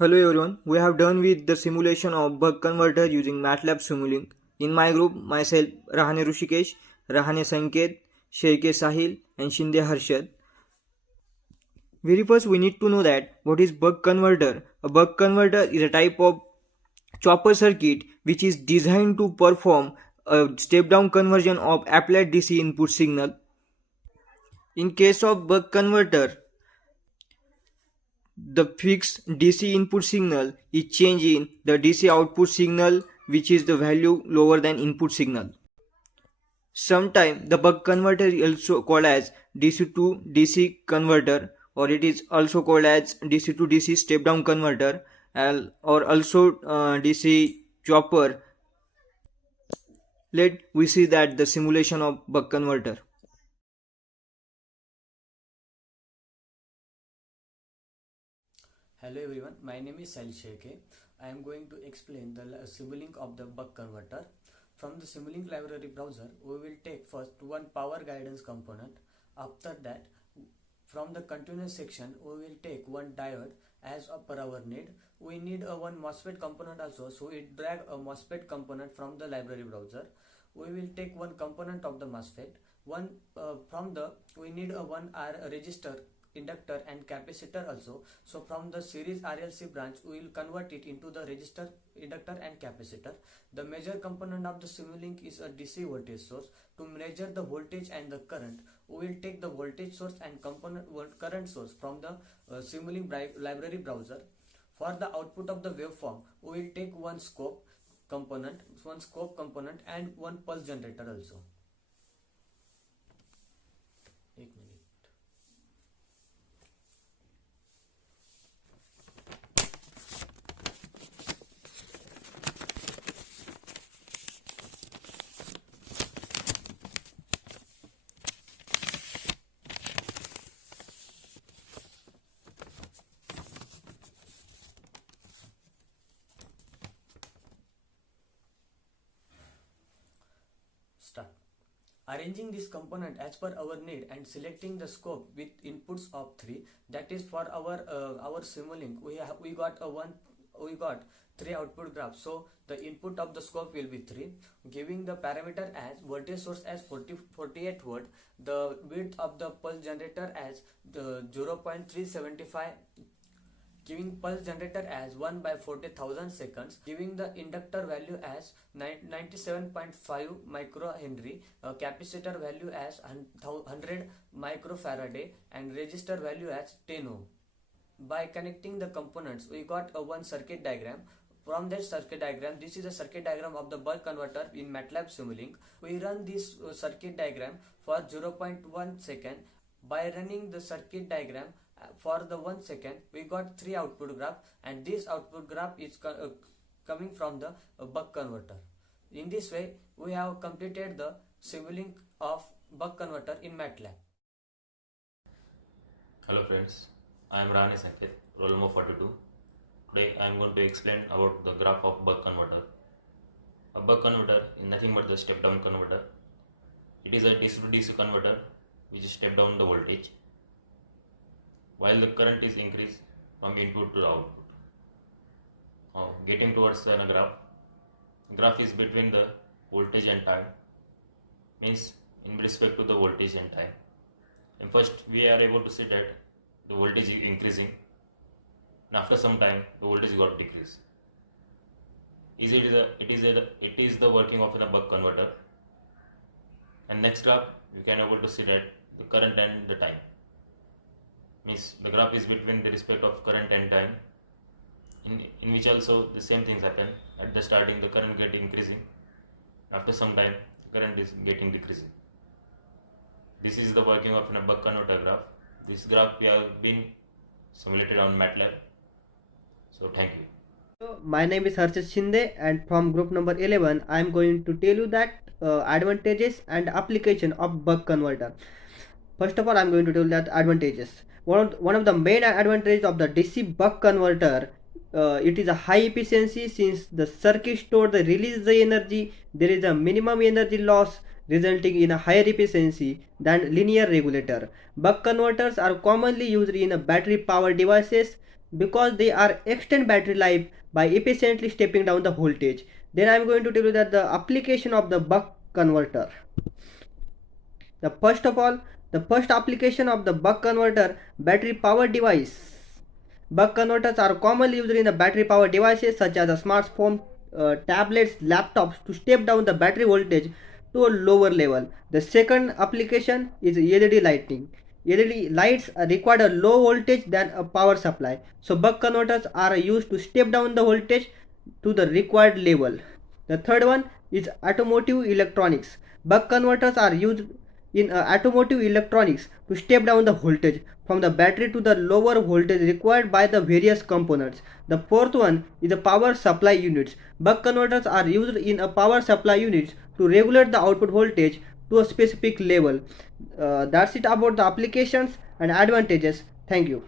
Hello everyone, we have done with the simulation of buck converter using Matlab Simulink. In my group, myself Rahane Rushikesh, Rahane Sanket, Sheikhe Sahil and Shinde Harshad. Very first we need to know that what is buck converter. A buck converter is a type of chopper circuit which is designed to perform a step down conversion of applied DC input signal. In case of buck converter, the fixed DC input signal is changed in the DC output signal, which is the value lower than input signal. Sometimes the buck converter is also called as DC to DC converter, or it is also called as DC to DC step down converter, or also DC chopper. Let we see that the simulation of buck converter. Hello everyone, my name is Sheikhe. I am going to explain the Simulink of the buck converter. From the Simulink library browser, we will take first one power guidance component. After that, from the continuous section, we will take one diode as per our need. We need a one MOSFET component also, so we drag a MOSFET component from the library browser. We will take one component of the MOSFET. We need a one resistor, inductor and capacitor also. So from the series RLC branch, we will convert it into the resistor, inductor and capacitor. The major component of the Simulink is a DC voltage source. To measure the voltage and the current, we will take the voltage source and current source from the Simulink library browser. For the output of the waveform, we will take one scope component and one pulse generator also. एक minute. Start. Arranging this component as per our need and selecting the scope with inputs of 3. That is for our Simulink. We got 3 output graphs. So the input of the scope will be 3. Giving the parameter as voltage source as 48 volt. The width of the pulse generator as 0.375. Giving pulse generator as 1 by 40,000 seconds, giving the inductor value as 97.5 microhenry, capacitor value as 100 microfarad and resistor value as 10 ohm. By connecting the components, we got a one circuit diagram. From that circuit diagram, this is a circuit diagram of the buck converter in Matlab Simulink. We run this circuit diagram for 0.1 second. By running the circuit diagram for the 1 second, we got 3 output graph, and this output graph is coming from the buck converter. In this way, we have completed the Simulink of buck converter in Matlab. Hello friends, I am Rani Sanket, roll number 42. Today I am going to explain about the graph of buck converter. A buck converter is nothing but the step down converter. It is a DC to DC converter which step down the voltage while the current is increased from input to the output. Getting towards the graph is between the voltage and time, means in respect to the voltage and time. And first we are able to see that the voltage is increasing, and after some time the voltage got decreased. It is the working of a buck converter. And next graph you can able to see that the current and the time, means the graph is between the respect of current and time, in which also the same things happen. At the starting the current get increasing, after some time the current is getting decreasing. This is the working of a buck converter graph. This graph we have been simulated on Matlab. So thank you. My name is Harshad Shinde, and from group number 11 I am going to tell you that advantages and application of buck converter. First of all, I am going to tell you that advantages. One of the main advantages of the DC buck converter, it is a high efficiency. Since the circuit store the release the energy, there is a minimum energy loss resulting in a higher efficiency than linear regulator. Buck converters are commonly used in battery power devices because they are extend battery life by efficiently stepping down the voltage. Then I am going to tell you that the application of the buck converter. The first application of the buck converter, battery power device. Buck converters are commonly used in the battery power devices such as a smartphone, tablets, laptops to step down the battery voltage to a lower level. The second application is LED lighting. LED lights require a low voltage than a power supply. So buck converters are used to step down the voltage to the required level. The third one is automotive electronics. Buck converters are used in automotive electronics to step down the voltage from the battery to the lower voltage required by the various components. The fourth one is the power supply units. Buck converters are used in a power supply units to regulate the output voltage to a specific level. That's it about the applications and advantages. Thank you.